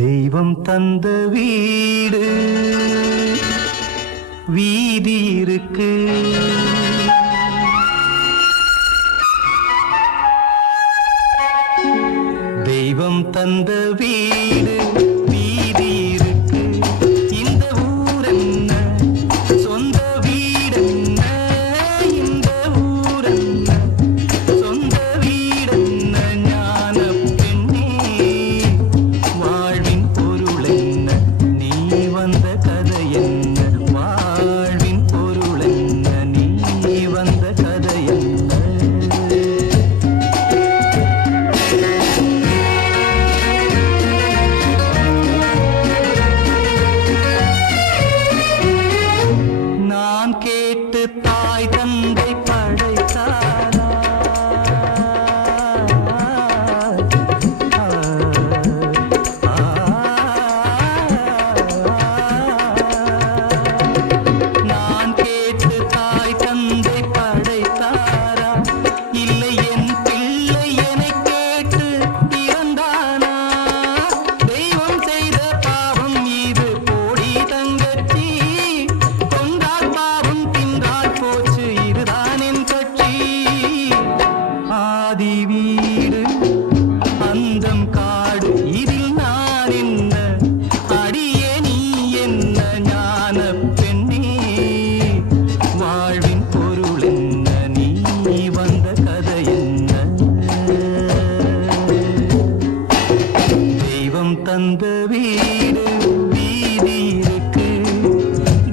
தெய்வம் தந்த வீடு வீதி இருக்கு, தெய்வம் தந்த வீடு வீதி இருக்கு. இந்த ஊர் என்ன, சொந்த வீடு என்ன, இந்த ஊர் என்ன, சொந்த வீடு என்ன, ஞான பெண்ணே வாழ்வின் பொருள் என்ன, நீ வந்த கதை என்ன, வாழ்வின் பொருள் என்ன, நீ வந்த கதை என்ன. நான் கேட்டு தாய் தந்தை படைத்தாரா, நான் கேட்டு தாய் தந்தை படைத்தாரா, இல்லை என் பிள்ளை என்னை கேட்டு இறந்தானா. தெய்வம் செய்த பாவம் இது போடி தங்கச்சி, கொண்டால் பாவம் தின்றால் போச்சு இதுதான் என் கட்சி. ஆதி வீடு அந்தம் காடு இதில் நான் என்ன, அடியே நீ என்ன, ஞான பெண்ணே வாழ்வின் பொருள் என்ன, நீ வந்த கதை என்ன. தெய்வம் தந்த வீடு வீதி இருக்கு,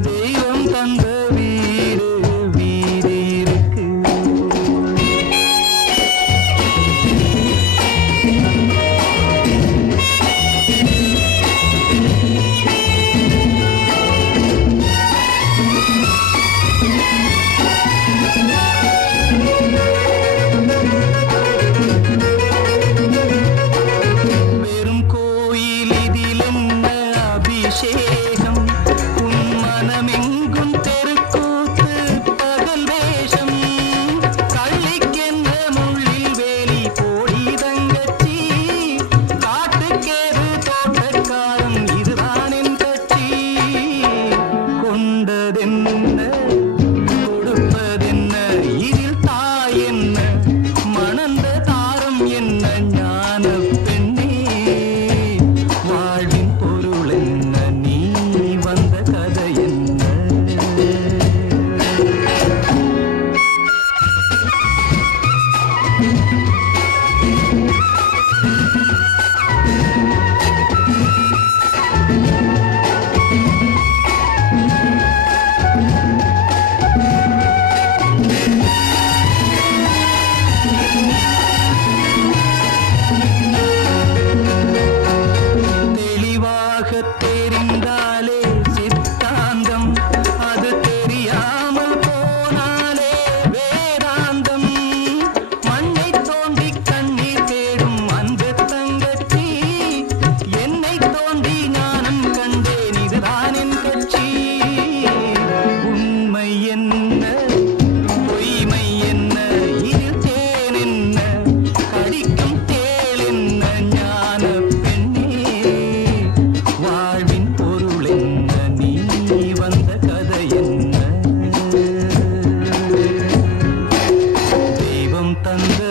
தெய்வம் தந்த வீடு வீதி இருக்கு. வெறும் கோயில் இதில் என்ன அபிஷேகம், உன் மனமெங்கும் தெருக்கூத்து பகல் வேஷம். கள்ளிக்கென்ன முள்ளில் வேலி போடி தங்கச்சி, காட்டுக்கேது தோட்டக்காரன் இதுதான் என் கட்சி. கொண்டதென்ன கொடுப்பதென்ன, இதில் தாய் என்ன, மணந்த தாரம் என்ன, ஞான பெண்ணே வாழ்வின் பொருள் என்ன, நீ வந்த கதை என்ன. தெளிவாக தெரிந்தாலே சித்தாந்தம், அது தெரியாமல் போனாலே வேதாந்தம். மண்ணை தோண்டி கண்ணீர் தேடும் அன்பு தங்கச்சி, என்னை தோண்டி ஞானம் கண்டேன் இதுதான் என் கட்சி. உண்மை என்ன பொய்மை என்ன, இது தேன் என்ன, கடிக்கும் தேள் என்ன, ஞான பெண்ணே வாழ்வின் பொருள் என்ன, நீ வந்த கதை என்ன. தெய்வம் தந்த